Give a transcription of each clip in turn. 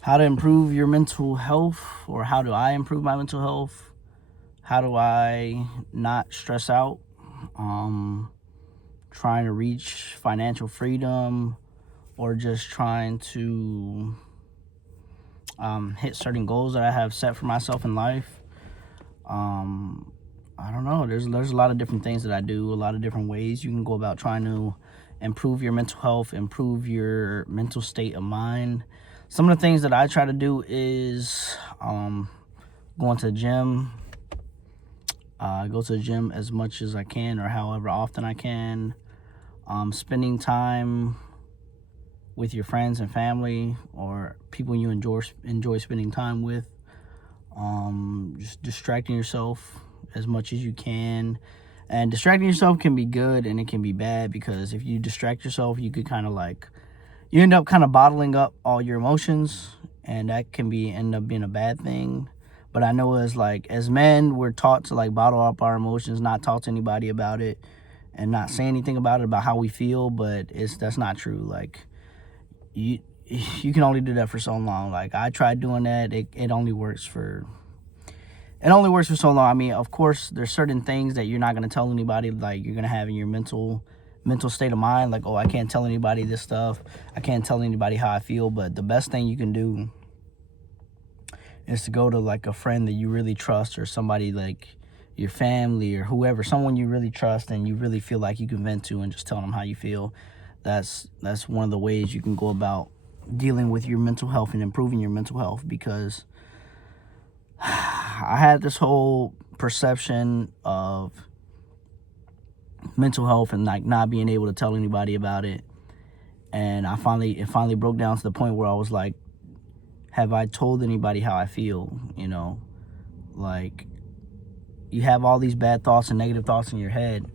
How to improve your mental health, or how do I improve my mental health? How do I not stress out? Um, Trying to reach financial freedom, or just trying to hit certain goals that I have set for myself in life. Um, I don't know. There's a lot of different things that I do, a lot of different ways you can go about trying to improve your mental health, improve your mental state of mind. Some of the things that I try to do is going to the gym. I go to the gym as much as I can, or however often I can. Spending time with your friends and family, or people you enjoy spending time with. Just distracting yourself as much as you can. And distracting yourself can be good and it can be bad, because if you distract yourself, you could kind of like, you end up kind of bottling up all your emotions, and that can be end up being a bad thing. But I know as men, we're taught to like bottle up our emotions, not talk to anybody about it, and not say anything about it, about how we feel. But that's not true. Like, you can only do that for so long. Like, I tried doing that. It only works for so long. I mean, of course, there's certain things that you're not going to tell anybody, like you're going to have in your mental state of mind, like, oh, I can't tell anybody this stuff, I can't tell anybody how I feel. But the best thing you can do is to go to like a friend that you really trust, or somebody like your family or whoever, someone you really trust and you really feel like you can vent to, and just tell them how you feel. That's one of the ways you can go about dealing with your mental health and improving your mental health. Because I had this whole perception of mental health and like not being able to tell anybody about it. And it finally broke down to the point where I was like, have I told anybody how I feel? Like, you have all these bad thoughts and negative thoughts in your head,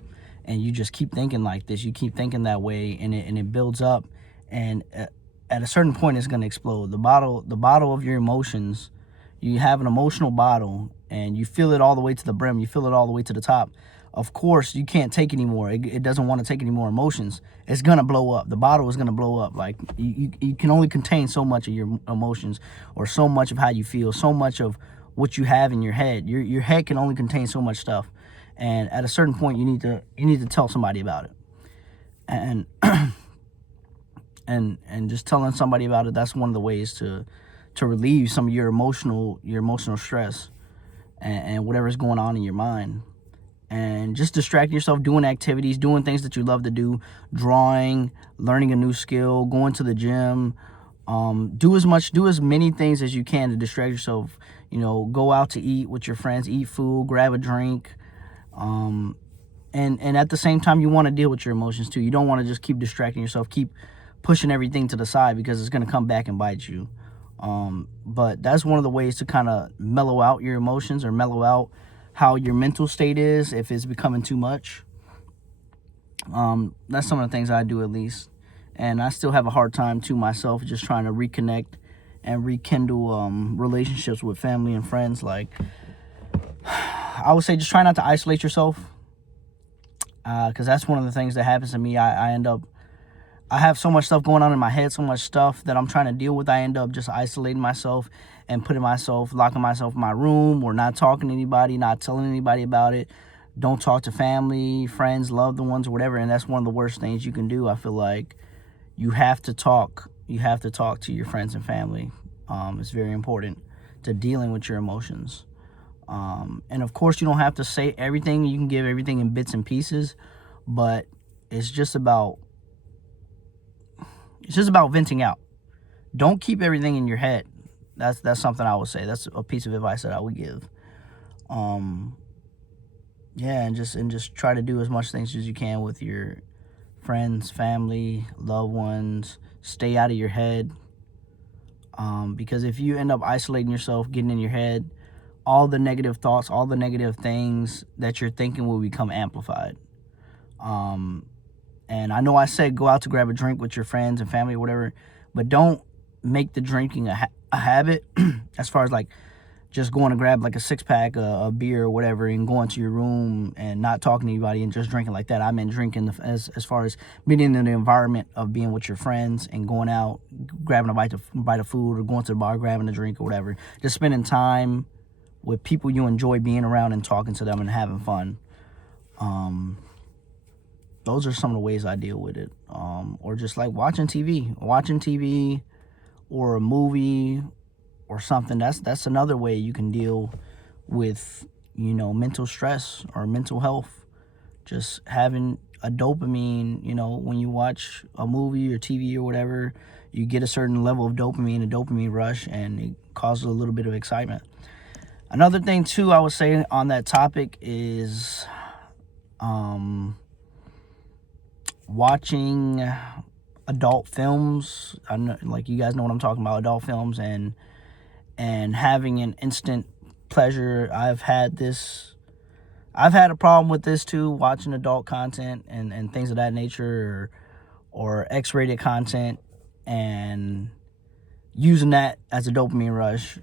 and you just keep thinking like this. You keep thinking that way, and it builds up, and at a certain point, it's gonna explode. The bottle of your emotions. You have an emotional bottle, and you fill it all the way to the brim. You fill it all the way to the top. Of course, you can't take anymore. It doesn't want to take any more emotions. It's gonna blow up. The bottle is gonna blow up. Like, you can only contain so much of your emotions, or so much of how you feel, so much of what you have in your head. Your head can only contain so much stuff, and at a certain point, you need to tell somebody about it. And and just telling somebody about it, that's one of the ways to relieve some of your emotional stress, and whatever's going on in your mind. And just distracting yourself, doing activities, doing things that you love to do, drawing, learning a new skill, going to the gym. Do as many things as you can to distract yourself. Go out to eat with your friends, eat food, grab a drink. And at the same time, you want to deal with your emotions too. You don't want to just keep distracting yourself, keep pushing everything to the side, because it's going to come back and bite you. But that's one of the ways to kind of mellow out your emotions, or mellow out how your mental state is if it's becoming too much. That's some of the things I do, at least. And I still have a hard time to myself, just trying to reconnect and rekindle relationships with family and friends. Like, I would say, just try not to isolate yourself, because that's one of the things that happens to me. I have so much stuff going on in my head, so much stuff that I'm trying to deal with. I end up just isolating myself and locking myself in my room, or not talking to anybody, not telling anybody about it. Don't talk to family, friends, loved ones, or whatever. And that's one of the worst things you can do. I feel like you have to talk. You have to talk to your friends and family. It's very important to dealing with your emotions. And of course, you don't have to say everything. You can give everything in bits and pieces, but it's just about venting out. Don't keep everything in your head. That's something I would say. That's a piece of advice that I would give. Yeah, and just try to do as much things as you can with your friends, family, loved ones. Stay out of your head. Because if you end up isolating yourself, getting in your head, all the negative thoughts, all the negative things that you're thinking will become amplified. And I know I said go out to grab a drink with your friends and family or whatever, but don't make the drinking a habit. As far as like just going to grab like a 6-pack of beer or whatever and going to your room and not talking to anybody and just drinking like that. I meant drinking as far as being in the environment of being with your friends and going out, grabbing a bite of food, or going to the bar, grabbing a drink or whatever. Just spending time with people you enjoy being around and talking to them and having fun. Those are some of the ways I deal with it. Or just like watching TV or a movie or something. That's another way you can deal with, mental stress or mental health. Just having a dopamine, when you watch a movie or TV or whatever, you get a certain level of dopamine, a dopamine rush, and it causes a little bit of excitement. Another thing too I would say on that topic is watching adult films. I know, like, you guys know what I'm talking about, adult films, and having an instant pleasure. I've had a problem with this too, watching adult content and things of that nature, or X-rated content, and using that as a dopamine rush,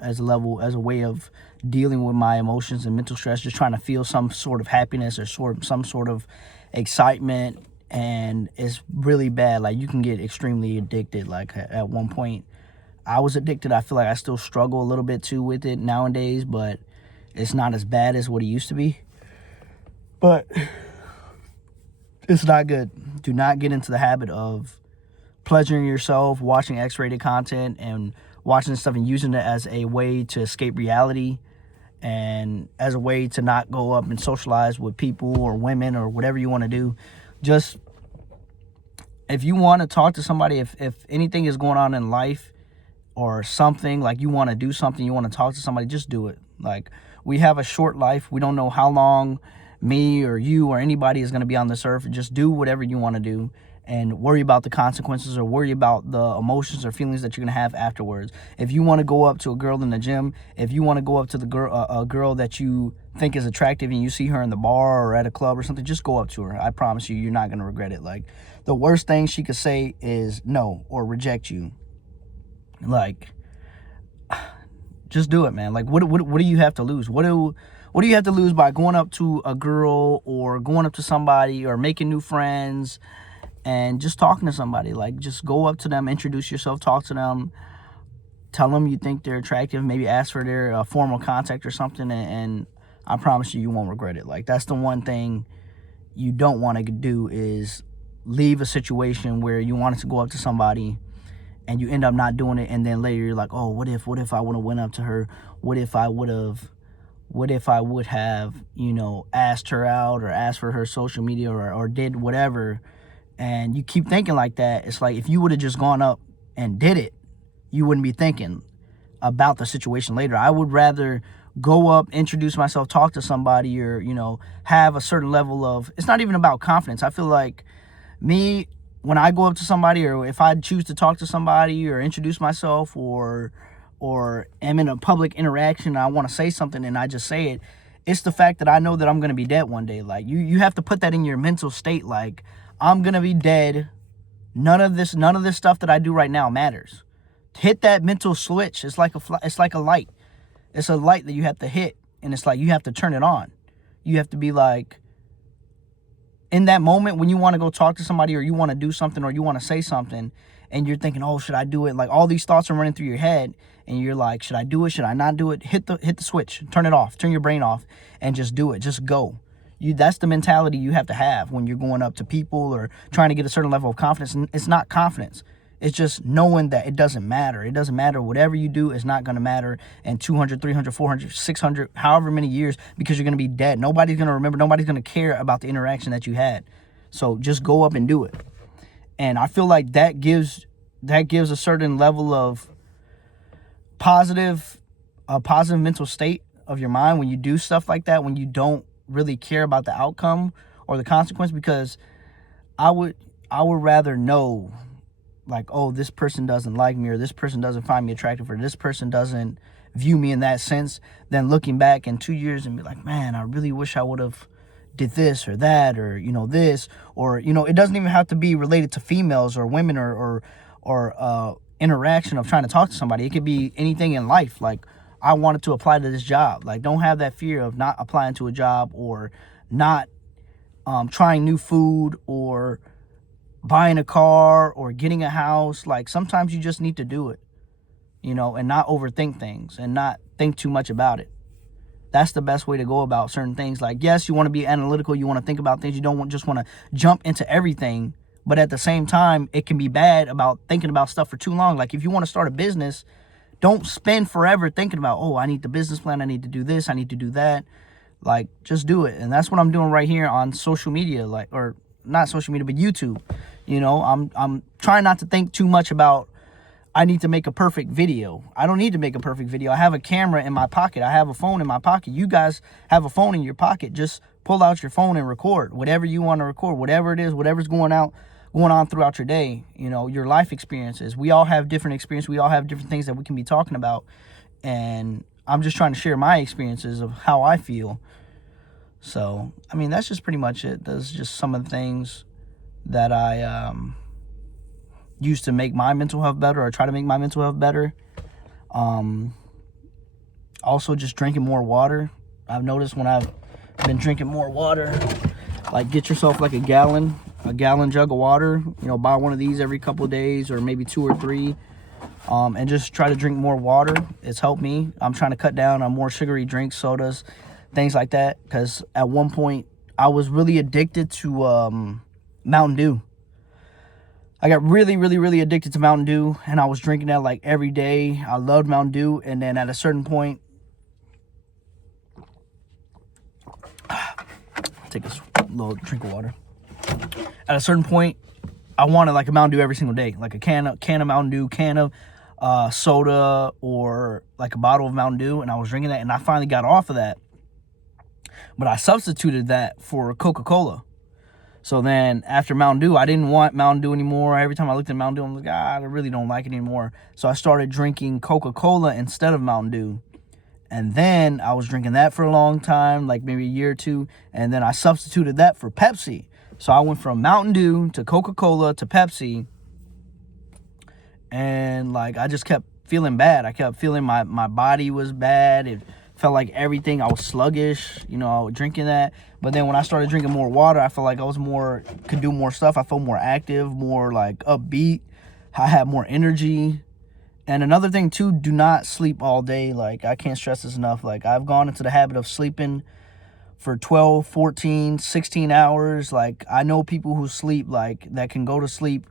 as a way of dealing with my emotions and mental stress, just trying to feel some sort of happiness or some sort of excitement. And it's really bad. Like, you can get extremely addicted. Like, at one point I was addicted. I feel like I still struggle a little bit too with it nowadays, but it's not as bad as what it used to be. But it's not good. Do not get into the habit of pleasuring yourself, watching X-rated content and watching stuff and using it as a way to escape reality and as a way to not go up and socialize with people or women or whatever you want to do. Just, if you want to talk to somebody, if anything is going on in life or something, like you want to do something, you want to talk to somebody, just do it. Like, we have a short life. We don't know how long me or you or anybody is going to be on this earth. Just do whatever you want to do, and worry about the consequences or worry about the emotions or feelings that you're going to have afterwards. If you want to go up to a girl in the gym, if you want to go up to a girl that you think is attractive and you see her in the bar or at a club or something, just go up to her. I promise you, you're not going to regret it. Like, the worst thing she could say is no or reject you. Like, just do it, man. Like, what do you have to lose? What do you have to lose by going up to a girl or going up to somebody or making new friends and just talking to somebody? Like, just go up to them, introduce yourself, talk to them, tell them you think they're attractive, maybe ask for their formal contact or something, and I promise you, you won't regret it. Like, that's the one thing you don't want to do, is leave a situation where you wanted to go up to somebody and you end up not doing it, and then later you're like, oh, what if I would have went up to her? What if I would have, asked her out or asked for her social media or did whatever? And you keep thinking like that. It's like, if you would have just gone up and did it, you wouldn't be thinking about the situation later. I would rather go up, introduce myself, talk to somebody, or, have a certain level of, it's not even about confidence. I feel like me, when I go up to somebody, or if I choose to talk to somebody or introduce myself, or am in a public interaction and I want to say something and I just say it, it's the fact that I know that I'm going to be dead one day. Like, you have to put that in your mental state. Like, I'm going to be dead. None of this stuff that I do right now matters. Hit that mental switch. It's like a light. It's a light that you have to hit, and it's like you have to turn it on. You have to be like, in that moment when you want to go talk to somebody, or you want to do something, or you want to say something, and you're thinking, oh, should I do it? Like, all these thoughts are running through your head, and you're like, should I do it? Should I not do it? Hit the switch. Turn it off. Turn your brain off, and just do it. Just go. That's the mentality you have to have when you're going up to people or trying to get a certain level of confidence. And it's not confidence. It's just knowing that it doesn't matter. It doesn't matter. Whatever you do is not going to matter in 200, 300, 400, 600, however many years, because you're going to be dead. Nobody's going to remember. Nobody's going to care about the interaction that you had. So just go up and do it. And I feel like that gives a certain level of positive mental state of your mind when you do stuff like that, when you don't really care about the outcome or the consequence. Because I would rather know, like, oh, this person doesn't like me, or this person doesn't find me attractive, or this person doesn't view me in that sense, than looking back in 2 years and be like, man, I really wish I would have did this or that, or this, or it doesn't even have to be related to females or women or interaction of trying to talk to somebody. It could be anything in life. Like, I wanted to apply to this job. Like, don't have that fear of not applying to a job, or not trying new food, or buying a car, or getting a house. Like, sometimes you just need to do it, and not overthink things and not think too much about it. That's the best way to go about certain things. Like, yes, you want to be analytical. You want to think about things. You don't just want to jump into everything. But at the same time, it can be bad about thinking about stuff for too long. Like, if you want to start a business, don't spend forever thinking about, oh, I need the business plan. I need to do this. I need to do that. Like, just do it. And that's what I'm doing right here on social media, like, or not social media, but YouTube. I'm trying not to think too much about, I need to make a perfect video. I don't need to make a perfect video. I have a camera in my pocket. I have a phone in my pocket. You guys have a phone in your pocket. Just pull out your phone and record whatever you want to record, whatever it is, whatever's going on throughout your day, your life experiences. We all have different experiences. We all have different things that we can be talking about. And I'm just trying to share my experiences of how I feel. So, I mean, that's just pretty much it. That's just some of the things that I use to make my mental health better, or try to make my mental health better. Also, just drinking more water. I've noticed when I've been drinking more water, like, get yourself like a gallon jug of water. Buy one of these every couple of days, or maybe 2 or 3. And just try to drink more water. It's helped me. I'm trying to cut down on more sugary drinks, sodas, things like that. Because at one point, I was really addicted to Mountain Dew. I got really, really, really addicted to Mountain Dew, and I was drinking that like every day. I loved Mountain Dew, and then at a certain point, take a little drink of water. At a certain point, I wanted like a Mountain Dew every single day, like a can of Mountain Dew, can of soda, or like a bottle of Mountain Dew, and I was drinking that, and I finally got off of that. But I substituted that for Coca-Cola. So then after Mountain Dew, I didn't want Mountain Dew anymore. Every time I looked at Mountain Dew, I'm like, I really don't like it anymore. So I started drinking Coca-Cola instead of Mountain Dew. And then I was drinking that for a long time, like maybe a year or 2. And then I substituted that for Pepsi. So I went from Mountain Dew to Coca-Cola to Pepsi. And like, I just kept feeling bad. I kept feeling my body was bad. It felt like everything. I was sluggish, I was drinking that. But then when I started drinking more water, I felt like I was could do more stuff. I felt more active, more like upbeat. I had more energy. And another thing too, do not sleep all day. Like, I can't stress this enough. Like, I've gone into the habit of sleeping for 12, 14, 16 hours. Like, I know people who sleep, like, that can go to sleep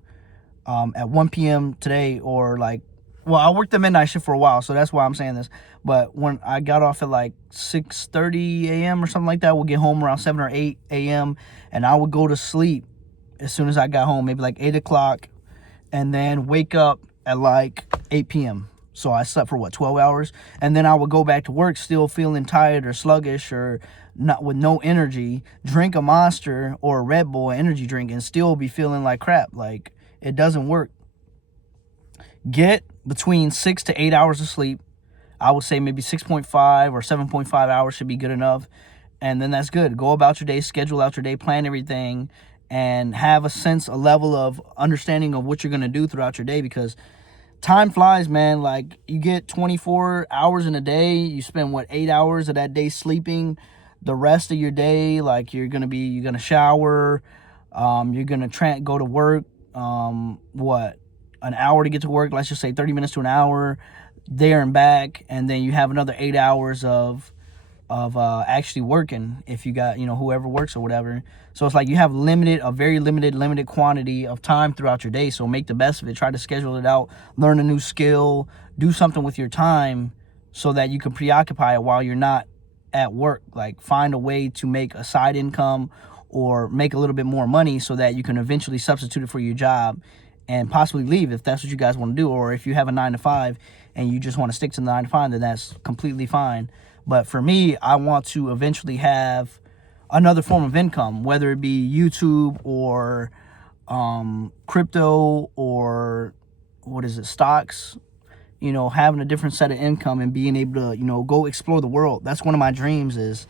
at 1 p.m. today, or like, well, I worked the midnight shift for a while, so that's why I'm saying this. But when I got off at like 6:30 a.m. or something like that, we'll get home around 7 or 8 a.m. and I would go to sleep as soon as I got home, maybe like 8 o'clock, and then wake up at like 8 p.m. So I slept for 12 hours, and then I would go back to work still feeling tired or sluggish or not, with no energy, drink a Monster or a Red Bull energy drink, and still be feeling like crap. Like, it doesn't work. Get between 6 to 8 hours of sleep. I would say maybe 6.5 or 7.5 hours should be good enough. And then that's good. Go about your day, schedule out your day, plan everything, and have a level of understanding of what you're going to do throughout your day, because time flies, man. Like, you get 24 hours in a day. You spend 8 hours of that day sleeping. The rest of your day, like, you're going to shower. You're going to go to work. An hour to get to work, let's just say 30 minutes to an hour there and back, and then you have another 8 hours of actually working, if you got whoever works or whatever. So it's like you have a very limited quantity of time throughout your day. So make the best of it. Try to schedule it out, learn a new skill, do something with your time so that you can preoccupy it while you're not at work. Like, find a way to make a side income or make a little bit more money so that you can eventually substitute it for your job and possibly leave if that's what you guys want to do. Or if you have a 9 to 5 and you just want to stick to the 9 to 5, then that's completely fine. But for me, I want to eventually have another form of income, whether it be YouTube or crypto or stocks. Having a different set of income and being able to, go explore the world. That's one of my dreams, is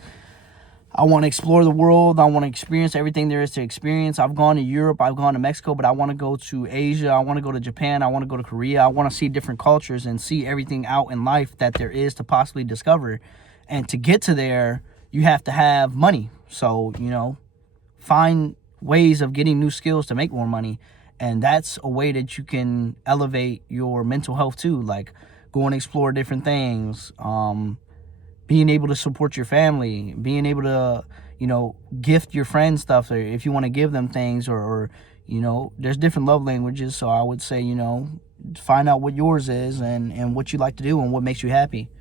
I want to explore the world. I want to experience everything there is to experience. I've gone to Europe. I've gone to Mexico, but I want to go to Asia. I want to go to Japan. I want to go to Korea. I want to see different cultures and see everything out in life that there is to possibly discover. And to get to there, you have to have money. So, find ways of getting new skills to make more money. And that's a way that you can elevate your mental health too. Like, go and explore different things. Being able to support your family, being able to, gift your friends stuff, or if you want to give them things, or there's different love languages. So I would say, find out what yours is and what you like to do and what makes you happy.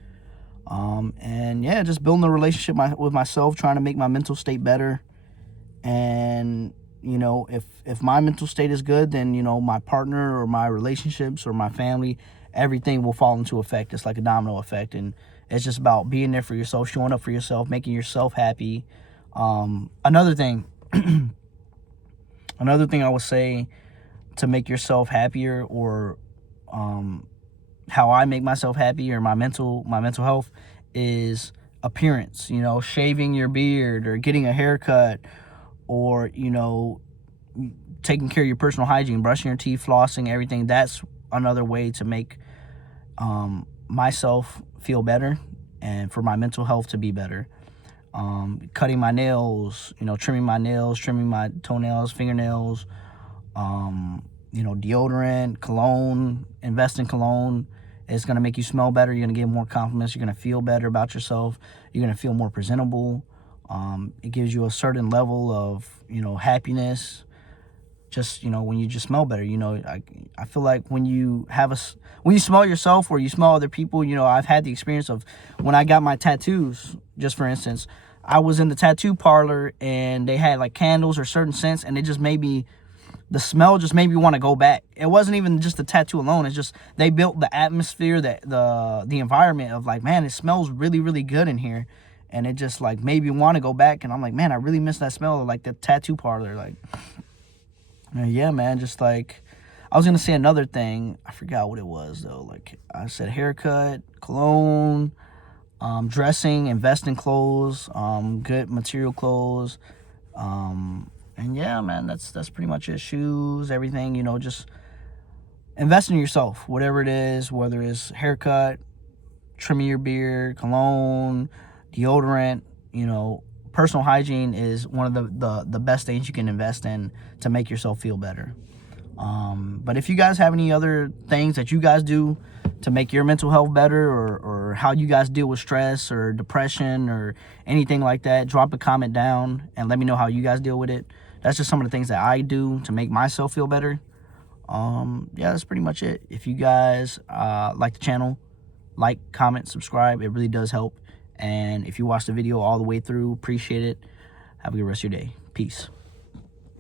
And yeah, just building a relationship with myself, trying to make my mental state better. And, if my mental state is good, then, my partner or my relationships or my family, everything will fall into effect. It's like a domino effect. And it's just about being there for yourself, showing up for yourself, making yourself happy. Another thing I would say to make yourself happier, or how I make myself happy, or my mental health, is appearance. Shaving your beard or getting a haircut, or taking care of your personal hygiene, brushing your teeth, flossing, everything. That's another way to make myself feel better and for my mental health to be better. Cutting my nails, trimming my nails, trimming my toenails, fingernails, deodorant, cologne. Invest in cologne. It's going to make you smell better. You're going to get more compliments. You're going to feel better about yourself. You're going to feel more presentable. It gives you a certain level of, happiness. Just, when you just smell better, I feel like when you smell yourself or you smell other people, I've had the experience of when I got my tattoos, just for instance, I was in the tattoo parlor and they had like candles or certain scents, and the smell just made me want to go back. It wasn't even just the tattoo alone. It's just, they built the atmosphere, the environment of like, man, it smells really, really good in here. And it just like made me want to go back. And I'm like, man, I really miss that smell of like the tattoo parlor. Like, yeah, man, just like, I was going to say another thing. I forgot what it was, though. Like, I said haircut, cologne, dressing, invest in clothes, good material clothes. And yeah, man, that's pretty much it. Shoes, everything, just invest in yourself. Whatever it is, whether it's haircut, trimming your beard, cologne, deodorant, personal hygiene is one of the best things you can invest in to make yourself feel better. But if you guys have any other things that you guys do to make your mental health better, or how you guys deal with stress or depression or anything like that, drop a comment down and let me know how you guys deal with it. That's just some of the things that I do to make myself feel better. Yeah, that's pretty much it. If you guys like the channel, like, comment, subscribe. It really does help. And if you watch the video all the way through, appreciate it. Have a good rest of your day. Peace.